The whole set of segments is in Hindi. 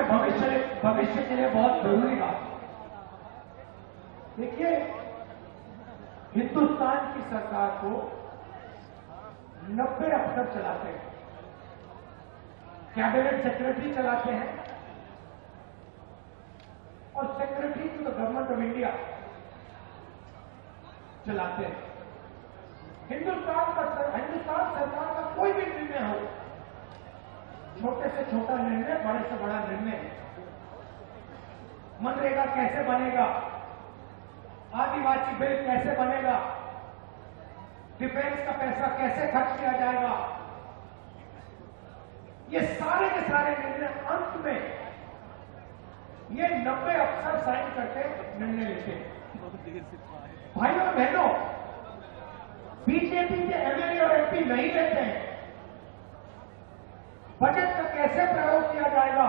आपके भविष्य के लिए बहुत जरूरी बात है। देखिए, हिंदुस्तान की सरकार को 90 अफसर चलाते हैं, कैबिनेट सेक्रेटरी चलाते हैं और secretary to the government of India चलाते हैं। हिंदुस्तान सरकार का कोई भी निर्णय हो, छोटे से छोटा निर्णय, बड़े से बड़ा निर्णय, मनरेगा कैसे बनेगा, आदिवासी बिल कैसे बनेगा, डिफेंस का पैसा कैसे खर्च किया जाएगा, ये सारे के सारे निर्णय अंत में ये 90 अफसर साइन करके निर्णय लेते हैं। भाइयों और बहनों, बीजेपी के एमएलए और एमपी नहीं लेते हैं। बजट का कैसे प्रयोग किया जाएगा,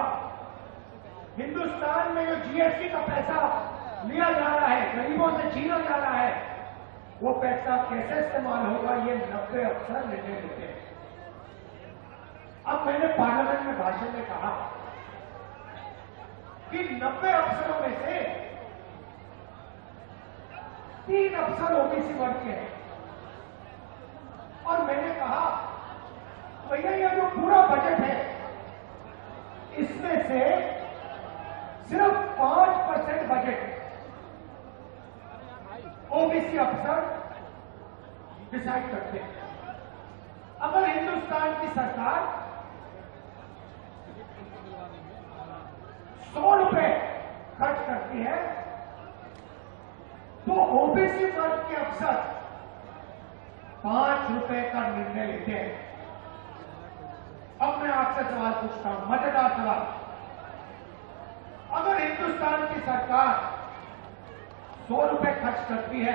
हिंदुस्तान में जो जीएसटी का पैसा लिया जा रहा है, गरीबों से छीना जा रहा है, वो पैसा कैसे इस्तेमाल होगा, ये 90 अफसर निर्णय लेते हैं। अब मैंने पार्लियामेंट में भाषण में कहा कि 90 अफसरों में से 3 अफसर ओबीसी वर्ग के हैं और मैंने कहा भैया ये जो पूरा बजट है इसमें से सिर्फ 5% बजट ओबीसी अफसर डिसाइड करते हैं। अगर हिंदुस्तान की सरकार 100 रुपए खर्च करती है तो ओबीसी वर्ग के अफसर 5 रुपए का निर्णय लेते हैं। अब मैं आपसे सवाल पूछता हूं, मजेदार सवाल। अगर हिंदुस्तान की सरकार 100 रुपए खर्च करती है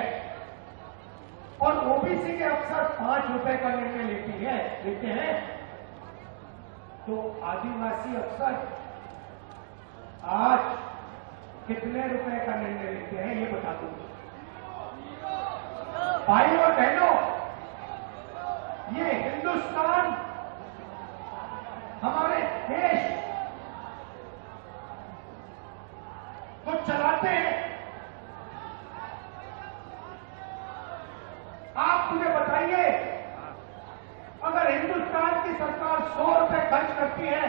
और ओबीसी के अफसर 5 रुपए का निर्णय लेते हैं, तो आदिवासी अफसर आज कितने रुपए का निर्णय लेते हैं, ये बता दूंगा। भाइयों और बहनों, ये हिंदुस्तान हमारे देश को चलाते हैं। आप मुझे बताइए, अगर हिंदुस्तान की सरकार 100 रुपए खर्च करती है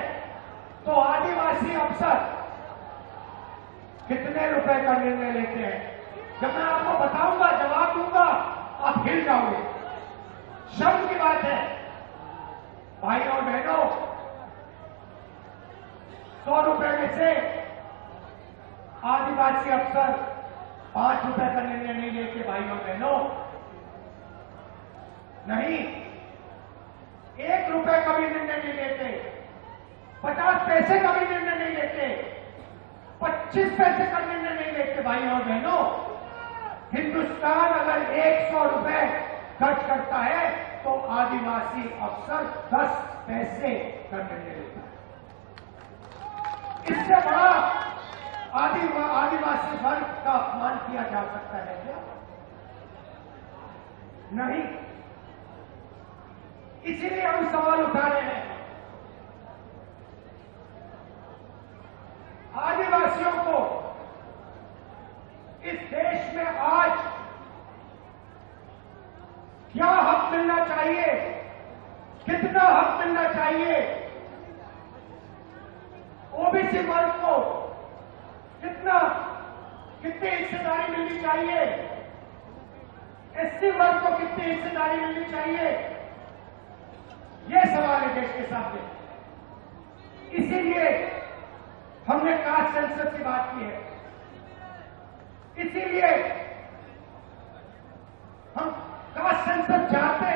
तो आदिवासी अफसर कितने रुपए का निर्णय लेते हैं? जब मैं आपको बताऊंगा, जवाब दूंगा, आप हिल जाओगे। शर्म की बात है। भाइयों और बहनों, 100 रुपए में से आदिवासी अफसर 5 रुपए का निर्णय नहीं लेते। भाइयों और बहनों, नहीं, 1 रुपए का भी निर्णय नहीं लेते, 50 पैसे का भी निर्णय नहीं लेते, 25 पैसे का निर्णय नहीं लेते। भाइयों और बहनों, हिंदुस्तान अगर 100 रुपए खर्च करता है तो आदिवासी अफसर 10 पैसे का निर्णय लेता है। इससे बड़ा आदिवासी वर्ग का अपमान किया जा सकता है क्या? नहीं। इसीलिए हम सवाल उठा रहे हैं। आदिवासियों को इस देश में आज क्या हक मिलना चाहिए, कितना हक मिलना चाहिए, ओबीसी वर्ग को कितनी हिस्सेदारी मिलनी चाहिए, एससी वर्ग को कितनी हिस्सेदारी मिलनी चाहिए, यह सवाल है देश के सामने। इसीलिए हमने कास्ट सेंसस की बात की है। इसीलिए हम कास्ट सेंसस चाहते हैं।